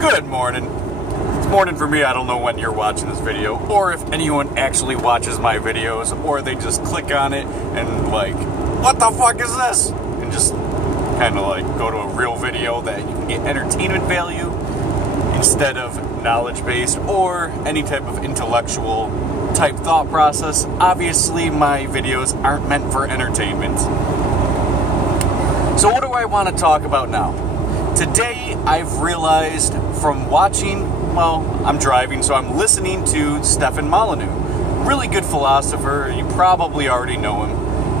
Good morning. It's morning for me. I don't know when you're watching this video, or if anyone actually watches my videos, or they just click on it and like, what the fuck is this? And just kind of like go to a real video that you can get entertainment value instead of knowledge-based or any type of intellectual type thought process. Obviously, my videos aren't meant for entertainment. So what do I want to talk about now? Today, I've realized from watching, I'm driving, so I'm listening to Stefan Molyneux. Really good philosopher. You probably already know him.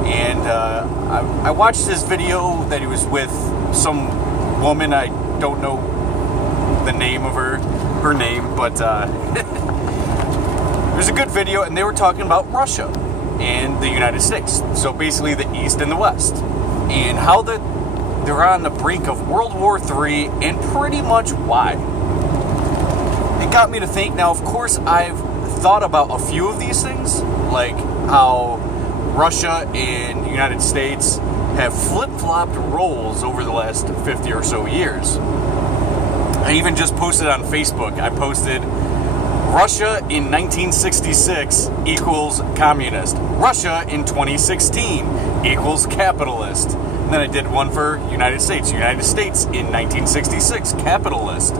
And I watched his video that he was with some woman. I don't know the name of her name, but it was a good video, and they were talking about Russia and the United States. So basically the East and the West. And how they're on the brink of World War III, and pretty much why. It got me to think. Now, of course, I've thought about a few of these things, like how Russia and the United States have flip-flopped roles over the last 50 or so years. I even just posted on Facebook. I posted Russia in 1966 equals communist. Russia in 2016 equals capitalist. And then I did one for United States. United States in 1966, capitalist.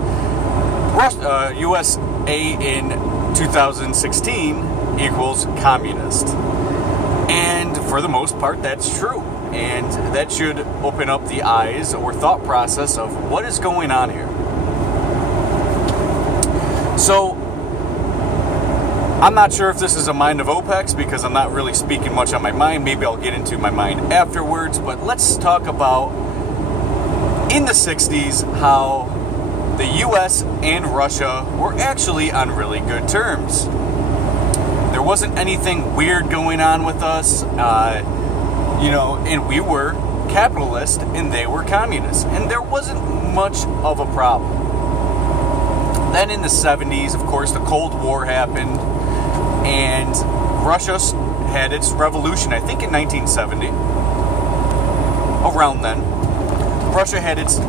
USA in 2016 equals communist. And for the most part, that's true. And that should open up the eyes or thought process of what is going on here. So, I'm not sure if this is a mind of Opex because I'm not really speaking much on my mind. Maybe I'll get into my mind afterwards. But let's talk about, in the 60s, how the US and Russia were actually on really good terms. There wasn't anything weird going on with us, and we were capitalist and they were communist. And there wasn't much of a problem. Then in the 70s, of course, the Cold War happened. And Russia had its revolution, I think in 1970. Around then. Russia had its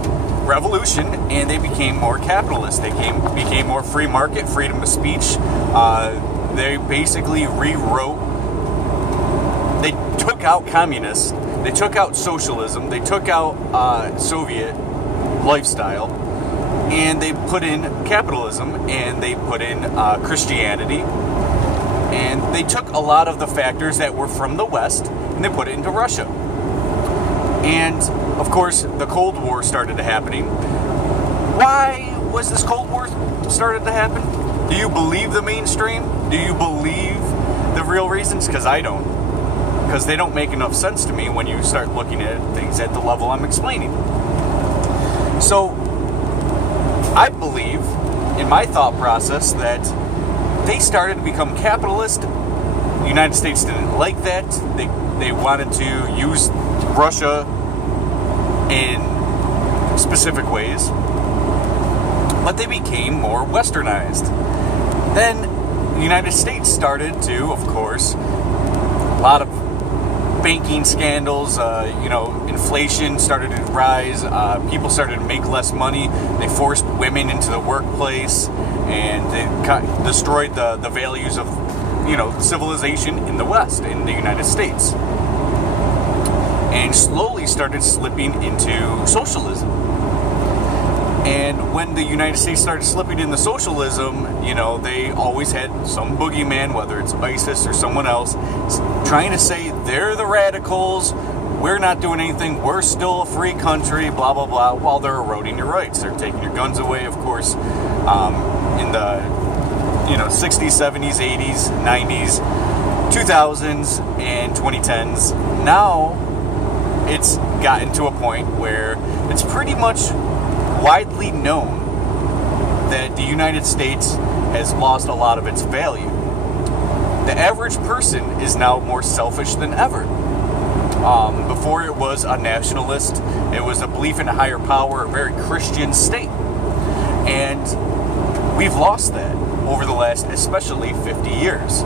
revolution and they became more capitalist. They became more free market, freedom of speech. They basically they took out communists, they took out socialism, they took out Soviet lifestyle, and they put in capitalism, and they put in Christianity. And they took a lot of the factors that were from the West and they put it into Russia. And, of course, the Cold War started happening. Why was this Cold War started to happen? Do you believe the mainstream? Do you believe the real reasons? Because I don't. Because they don't make enough sense to me when you start looking at things at the level I'm explaining. So, I believe, in my thought process, that they started to become capitalist. The United States didn't like that. They wanted to use Russia in specific ways. But they became more westernized. Then the United States started to, of course, a lot of banking scandals, inflation started to rise, people started to make less money, they forced women into the workplace, and they destroyed the values of, civilization in the West, in the United States. And slowly started slipping into socialism. And when the United States started slipping into socialism, they always had some boogeyman, whether it's ISIS or someone else, trying to say they're the radicals, we're not doing anything, we're still a free country, blah, blah, blah, while they're eroding your rights. They're taking your guns away, of course, in the 60s, 70s, 80s, 90s, 2000s, and 2010s. Now, it's gotten to a point where it's pretty much widely known that the United States has lost a lot of its value. The average person is now more selfish than ever. Before it was a nationalist, it was a belief in a higher power, a very Christian state. And we've lost that over the last, especially 50 years.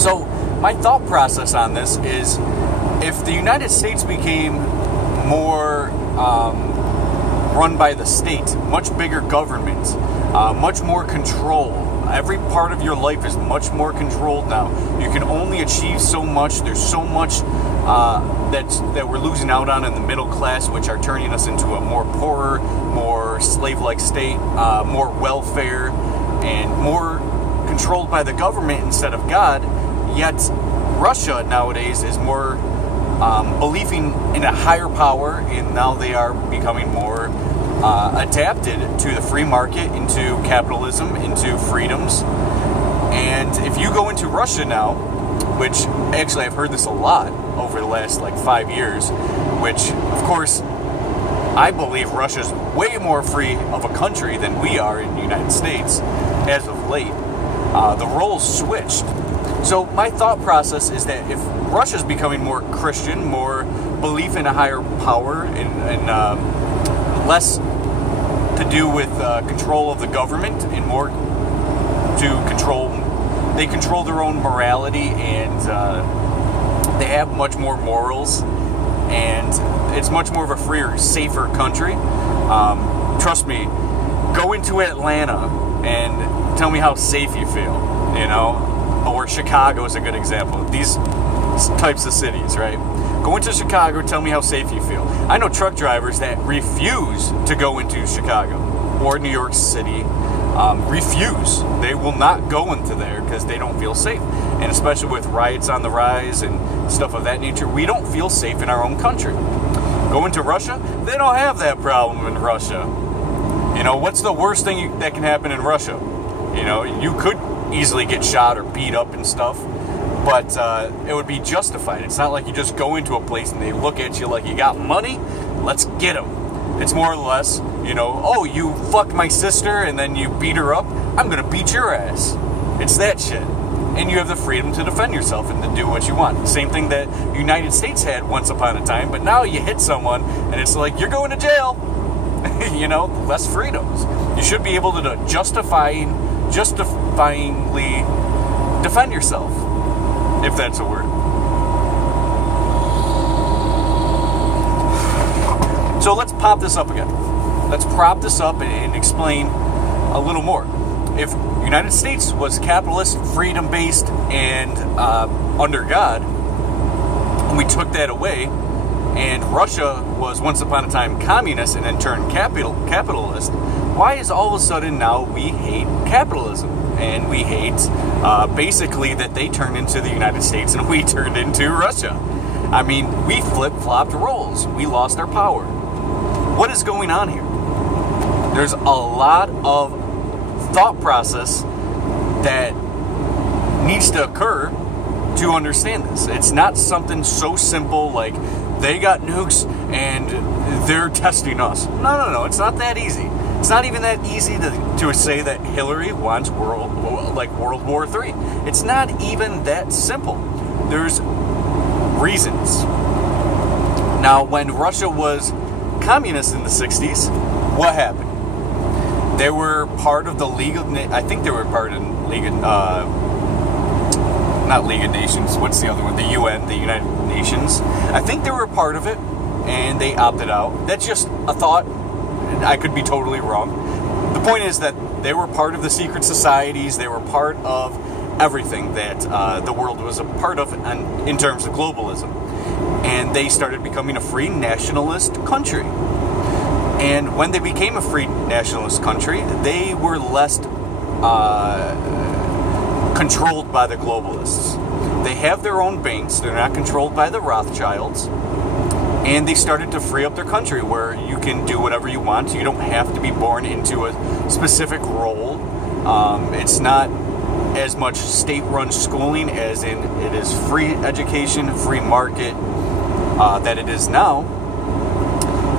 So my thought process on this is, if the United States became more run by the state, much bigger government, much more control. Every part of your life is much more controlled now. You can only achieve so much. There's so much that we're losing out on in the middle class, which are turning us into a more poorer, more slave-like state, more welfare, and more controlled by the government instead of God. Yet Russia nowadays is more believing in a higher power, and now they are becoming more adapted to the free market, into capitalism, into freedoms. And if you go into Russia now, which actually I've heard this a lot over the last 5 years, which of course I believe Russia's way more free of a country than we are in the United States as of late. The roles switched. So my thought process is that if Russia's becoming more Christian, more belief in a higher power, and less to do with control of the government and more to they control their own morality, and they have much more morals, and it's much more of a freer, safer country. Trust me, go into Atlanta and tell me how safe you feel, or Chicago is a good example. These types of cities, right? Go into Chicago, tell me how safe you feel. I know truck drivers that refuse to go into Chicago or New York City. Refuse. They will not go into there because they don't feel safe. And especially with riots on the rise and stuff of that nature, we don't feel safe in our own country. Go into Russia, they don't have that problem in Russia. What's the worst thing that can happen in Russia? You could easily get shot or beat up and stuff, but it would be justified. It's not like you just go into a place and they look at you like you got money, let's get them. It's more or less, oh, you fucked my sister and then you beat her up, I'm going to beat your ass. It's that shit. And you have the freedom to defend yourself and to do what you want. Same thing that the United States had once upon a time, but now you hit someone and it's like, you're going to jail. Less freedoms. You should be able to justifyingly defend yourself, if that's a word. So let's pop this up again. Let's prop this up and explain a little more. If the United States was capitalist, freedom-based, and under God, and we took that away, and Russia was once upon a time communist and then turned capitalist, why is all of a sudden now we hate capitalism? And we hate basically that they turned into the United States and we turned into Russia. I mean, we flip-flopped roles. We lost our power. What is going on here? There's a lot of thought process that needs to occur to understand this. It's not something so simple like they got nukes and they're testing us. No. It's not that easy. It's not even that easy to say that Hillary wants World War III. It's not even that simple. There's reasons. Now, when Russia was communist in the 60s, what happened? They were part of the League of I think they were part of League of not League of Nations. What's the other one? The UN, the United Nations. I think they were a part of it, and they opted out. That's just a thought. I could be totally wrong. The point is that they were part of the secret societies. They were part of everything that the world was a part of in terms of globalism. And they started becoming a free nationalist country. And when they became a free nationalist country, they were less controlled by the globalists. They have their own banks. They're not controlled by the Rothschilds. And they started to free up their country where you can do whatever you want. You don't have to be born into a specific role. It's not as much state-run schooling as in it is free education, free market that it is now.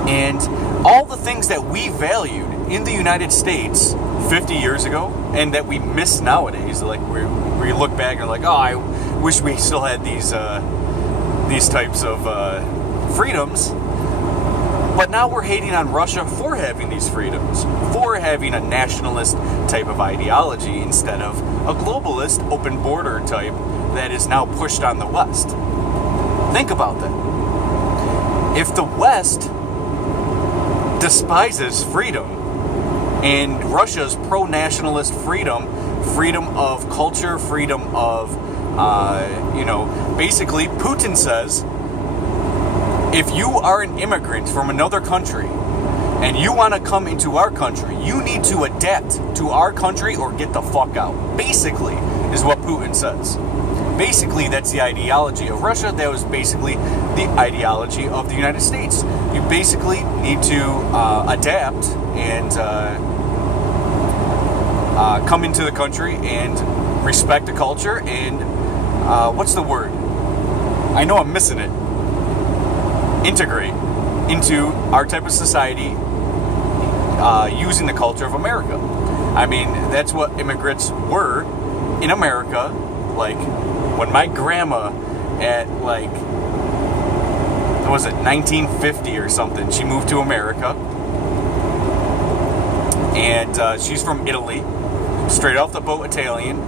And all the things that we valued in the United States 50 years ago and that we miss nowadays, like we look back and like, oh, I wish we still had these types of freedoms. But now we're hating on Russia for having these freedoms, for having a nationalist type of ideology instead of a globalist, open border type that is now pushed on the West. Think about that. If the West despises freedom. And Russia's pro-nationalist freedom of culture, freedom of, basically Putin says, if you are an immigrant from another country and you want to come into our country, you need to adapt to our country or get the fuck out. Basically, is what Putin says. Basically, that's the ideology of Russia. That was basically the ideology of the United States. You basically need to adapt and come into the country and respect the culture and, what's the word? I know I'm missing it. Integrate into our type of society using the culture of America. I mean, that's what immigrants were in America. Like, when my grandma at, like, what was it, 1950 or something, she moved to America. And she's from Italy, straight off the boat Italian.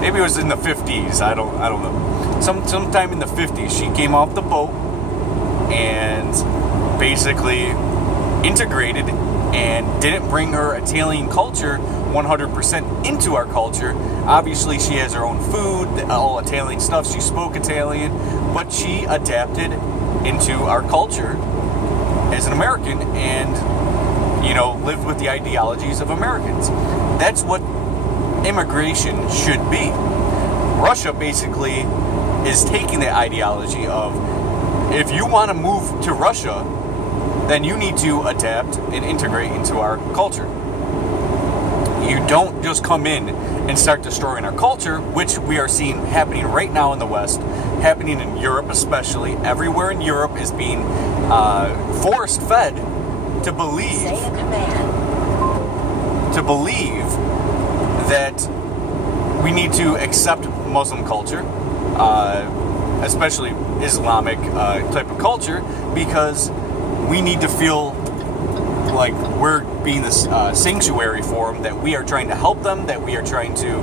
Maybe it was in the 50s, I don't know. Sometime in the 50s, she came off the boat and basically integrated and didn't bring her Italian culture 100% into our culture. Obviously, she has her own food, all Italian stuff. She spoke Italian, but she adapted into our culture as an American and, lived with the ideologies of Americans. That's what immigration should be. Russia basically is taking the ideology of, if you want to move to Russia, then you need to adapt and integrate into our culture. You don't just come in and start destroying our culture, which we are seeing happening right now in the West, happening in Europe especially. Everywhere in Europe is being force-fed to believe that we need to accept Muslim culture, especially Islamic type of culture, because we need to feel like we're being this sanctuary for them, that we are trying to help them, that we are trying to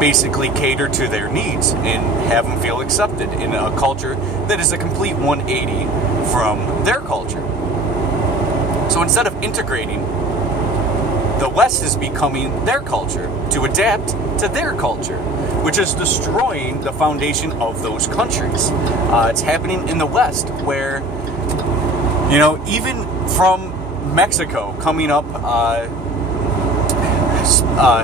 basically cater to their needs and have them feel accepted in a culture that is a complete 180 from their culture. So instead of integrating, the West is becoming their culture to adapt to their culture, which is destroying the foundation of those countries. It's happening in the West where, even from Mexico coming up,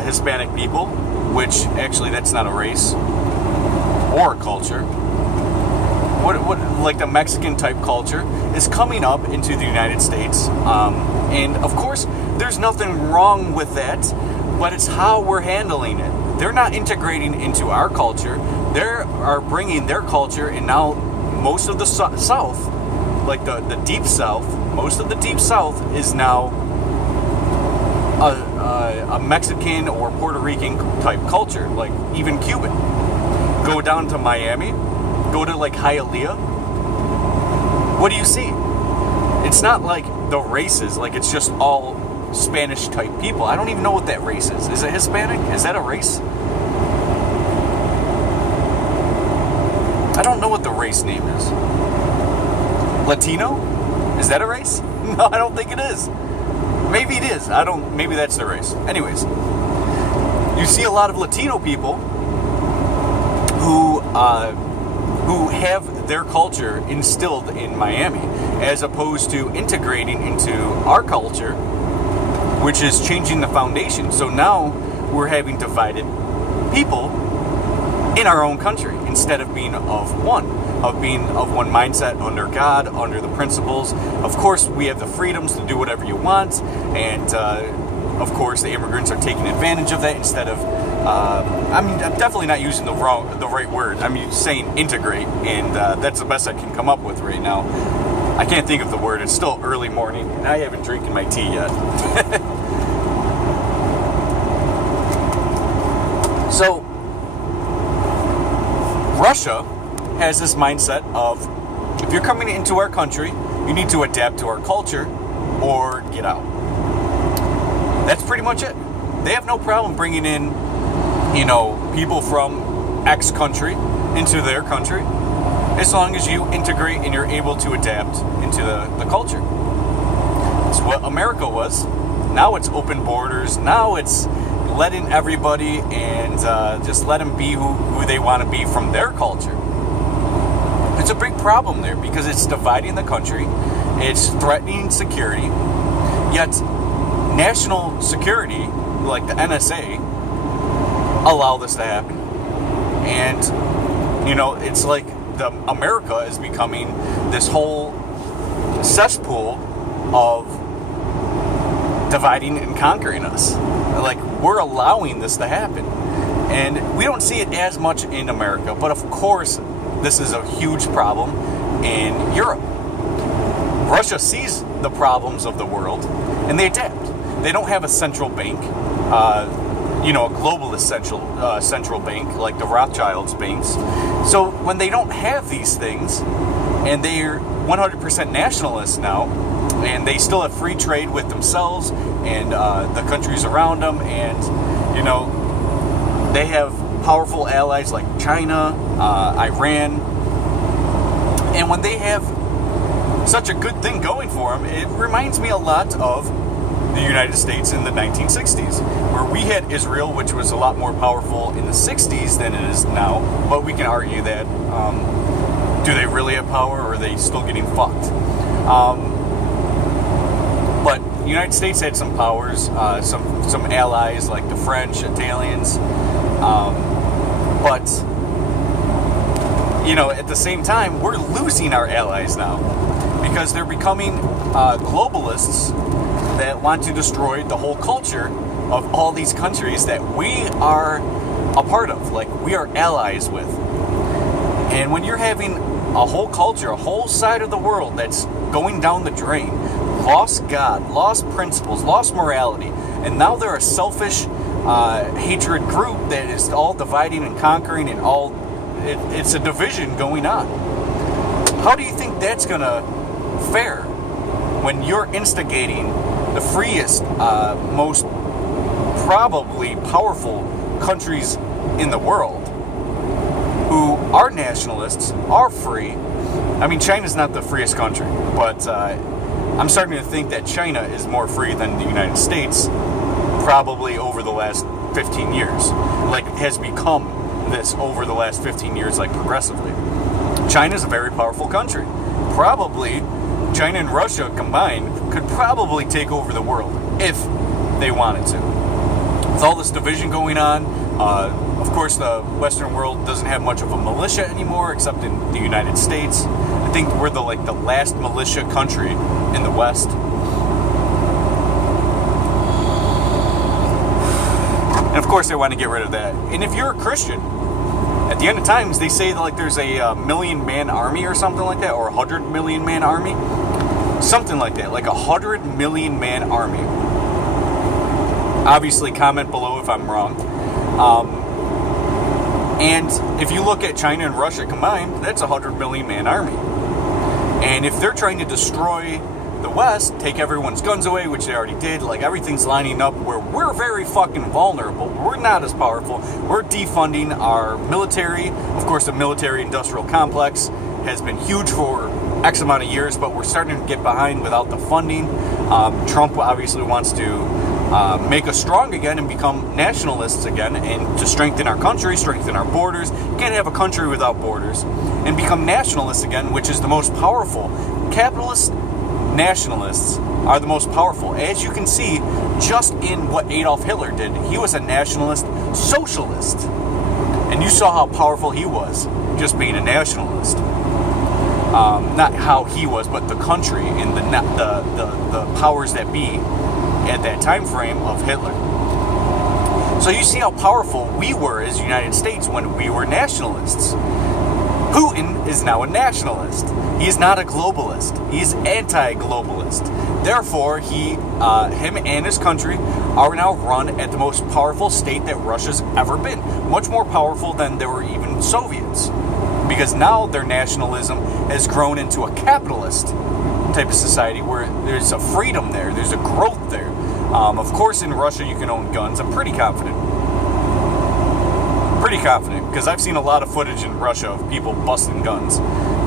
Hispanic people, which actually that's not a race or a culture. What like the Mexican type culture is coming up into the United States, and of course there's nothing wrong with that, but it's how we're handling it. They're not integrating into our culture. They are bringing their culture, and now most of the South, like the Deep South, most of the Deep South is now a Mexican or Puerto Rican type culture, like even Cuban. Go down to Miami, go to like Hialeah. What do you see? It's not like the races, like it's just all Spanish type people. I don't even know what that race is. Is it Hispanic? Is that a race? I don't know what the race name is. Latino? Is that a race? No, I don't think it is. Maybe it is. Maybe that's the race. Anyways, you see a lot of Latino people who have their culture instilled in Miami, as opposed to integrating into our culture, which is changing the foundation. So now we're having divided people in our own country instead of being of one mindset under God, under the principles. Of course, we have the freedoms to do whatever you want, and of course, the immigrants are taking advantage of that instead of. I'm definitely not using the right word. I'm saying integrate, and that's the best I can come up with right now. I can't think of the word. It's still early morning, and I haven't drinking my tea yet. So, Russia has this mindset of, if you're coming into our country, you need to adapt to our culture or get out. That's pretty much it. They have no problem bringing in, people from X country into their country. as long as you integrate and you're able to adapt into the culture. It's what America was. Now it's open borders. Now it's letting everybody and just let them be who they want to be from their culture. It's a big problem there because it's dividing the country. It's threatening security. Yet national security, like the NSA, allow this to happen. And, you know, it's like America is becoming this whole cesspool of dividing and conquering us. Like, we're allowing this to happen. And we don't see it as much in America, but of course, this is a huge problem in Europe. Russia sees the problems of the world, and they adapt. They don't have a central bank, a globalist central bank like the Rothschilds banks. So when they don't have these things, and they're 100% nationalists now, and they still have free trade with themselves and the countries around them, and, you know, they have powerful allies like China, Iran, and when they have such a good thing going for them, it reminds me a lot of the United States in the 1960s, where we had Israel, which was a lot more powerful in the 60s than it is now, but we can argue that, do they really have power, or are they still getting fucked? But the United States had some powers, some allies like the French, Italians, but, you know, at the same time, we're losing our allies now because they're becoming globalists that want to destroy the whole culture of all these countries that we are a part of, like we are allies with. And when you're having a whole culture, a whole side of the world that's going down the drain, lost God, lost principles, lost morality, and now they're a selfish hatred group that is all dividing and conquering, and it's a division going on. How do you think that's gonna fare when you're instigating the freest, most probably powerful countries in the world who are nationalists, are free? I mean, China's not the freest country, but I'm starting to think that China is more free than the United States, probably over the last 15 years. Like, has become this over the last 15 years, like progressively. China's a very powerful country. Probably China and Russia combined could probably take over the world if they wanted to. With all this division going on, of course the Western world doesn't have much of a militia anymore, except in the United States. I think we're the last militia country in the West. And of course they want to get rid of that. And if you're a Christian, at the end of times, they say that, like, there's a million-man army or something like that, or 100 million-man army. Something like that, like 100 million-man army. Obviously, comment below if I'm wrong. And if you look at China and Russia combined, that's a 100 million-man army. And if they're trying to destroy the West, take everyone's guns away, which they already did, like, everything's lining up where we're very fucking vulnerable. We're not as powerful. We're defunding our military. Of course, the military-industrial complex has been huge for X amount of years, but we're starting to get behind without the funding. Trump obviously wants to make us strong again and become nationalists again, and to strengthen our country, strengthen our borders. You can't have a country without borders. And become nationalists again, which is the most powerful. Capitalist nationalists are the most powerful. As you can see, just in what Adolf Hitler did, he was a nationalist socialist. And you saw how powerful he was, just being a nationalist. Not how he was, but the country and the powers that be at that time frame of Hitler. So you see how powerful we were as the United States when we were nationalists. Putin is now a nationalist. He is not a globalist. He is anti-globalist. Therefore, him and his country are now run at the most powerful state that Russia's ever been. Much more powerful than there were even Soviets. Because now their nationalism has grown into a capitalist type of society where there's a freedom there, there's a growth there. Of course, in Russia you can own guns. I'm pretty confident. Because I've seen a lot of footage in Russia of people busting guns.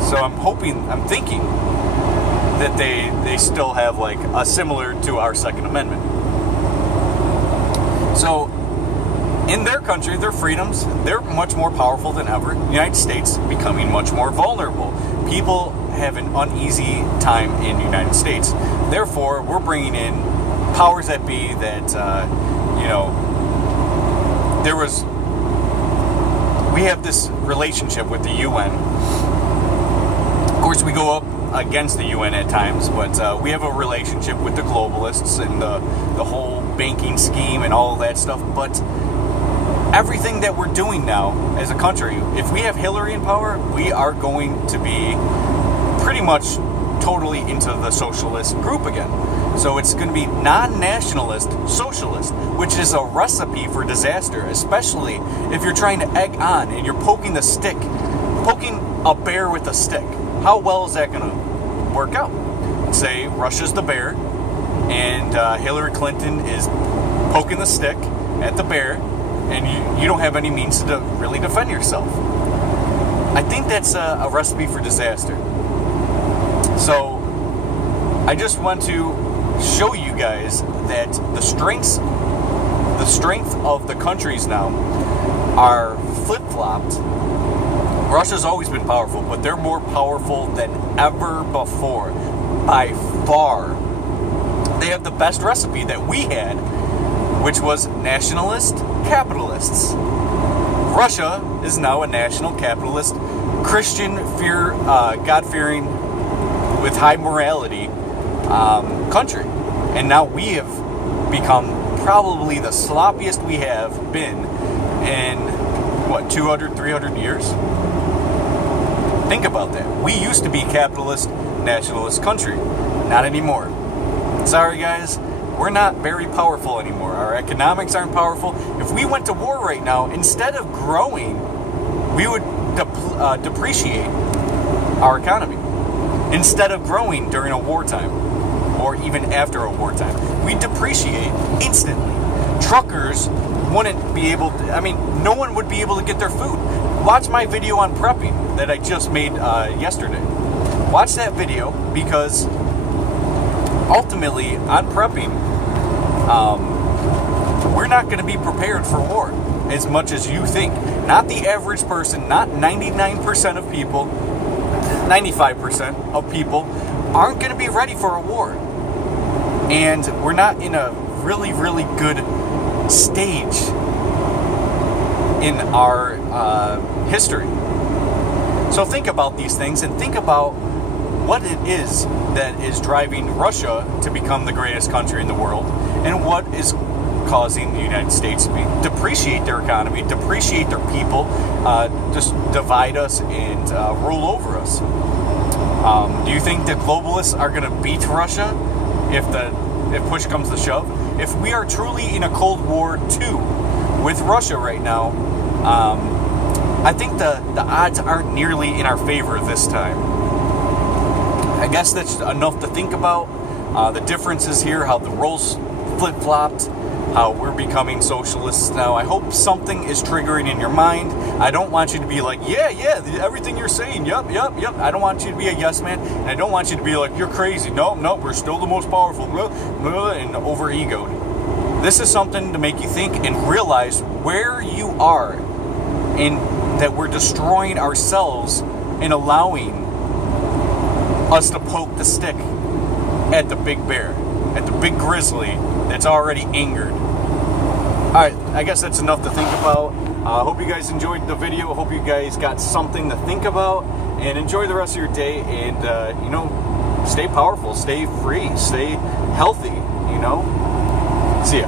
So I'm thinking that they still have like a similar to our Second Amendment. So in their country, their freedoms, they're much more powerful than ever. The United States becoming much more vulnerable. People have an uneasy time in the United States. Therefore, we're bringing in powers that be that, we have this relationship with the UN. Of course, we go up against the UN at times, but we have a relationship with the globalists and the whole banking scheme and all of that stuff. But everything that we're doing now as a country, if we have Hillary in power, we are going to be pretty much totally into the socialist group again. So it's going to be non-nationalist socialist, which is a recipe for disaster, especially if you're trying to egg on and you're poking a bear with a stick. How well is that going to work out? Say Russia's the bear and Hillary Clinton is poking the stick at the bear, and you don't have any means to really defend yourself. I think that's a recipe for disaster. So I just want to show you guys that the strength of the countries now are flip-flopped. Russia's always been powerful, but they're more powerful than ever before, by far. They have the best recipe that we had, which was nationalist capitalists. Russia is now a national capitalist, Christian, God-fearing, with high morality country. And now we have become probably the sloppiest we have been in, 200, 300 years? Think about that. We used to be capitalist, nationalist country. Not anymore. Sorry, guys. We're not very powerful anymore. Our economics aren't powerful. If we went to war right now, instead of growing, we would depreciate our economy. Instead of growing during a wartime, or even after a wartime, we depreciate instantly. Truckers wouldn't be able to, no one would be able to get their food. Watch my video on prepping that I just made yesterday. Watch that video, because ultimately, on prepping, we're not going to be prepared for war as much as you think. Not the average person, not 99% of people, 95% of people aren't going to be ready for a war. And we're not in a really, really good stage in our history. So think about these things and think about what it is that is driving Russia to become the greatest country in the world, and what is causing the United States to depreciate their economy, depreciate their people, just divide us and rule over us. Do you think the globalists are going to beat Russia if push comes to shove? If we are truly in a Cold War II with Russia right now, I think the odds aren't nearly in our favor this time. I guess that's enough to think about. The differences here, how the roles flip-flopped, how we're becoming socialists now. I hope something is triggering in your mind. I don't want you to be like, yeah, everything you're saying, yep. I don't want you to be a yes man, and I don't want you to be like, you're crazy. No, we're still the most powerful, and over-egoed. This is something to make you think and realize where you are, and that we're destroying ourselves and allowing us to poke the stick at the big bear, at the big grizzly that's already angered. Alright, I guess that's enough to think about. I hope you guys enjoyed the video. I hope you guys got something to think about, and enjoy the rest of your day, and stay powerful, stay free, stay healthy, See ya.